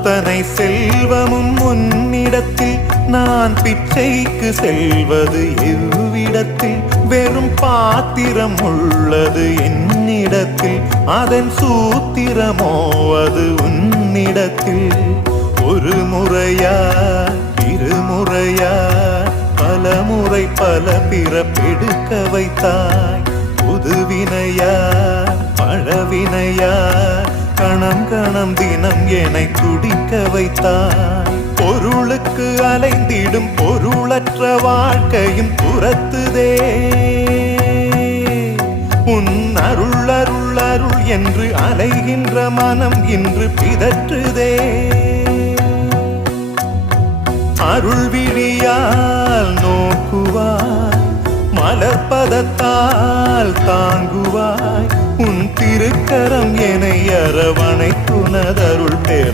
அத்தனை செல்வமும் உன்னிடத்தில் நான் பிச்சைக்கு செல்வது எவ்விடத்தில் வெறும் பாத்திரம் உள்ளது என்னிடத்தில் அதன் சூத்திரமோ அது உன்னிடத்தில் ஒரு முறையா இருமுறையா பல முறை பல பிறப்பெடுக்க வைத்தாய் புதுவினையா பழவினையா கணம் கணம் தினம் என்னை துடிக்க வைத்தாய் பொருளுக்கு அலைந்திடும் பொருளற்ற வாழ்க்கையும் துரத்துதே உன் அருள் அருள் அருள் என்று அலைகின்ற மனம் இன்று பிதற்றுதே அருள் விழியால் நோக்குவாய் மலர்பதத்தால் தாங்குவாய் உன் திருக்கரம் என்னை அரவணைத்துனதருள் பேர்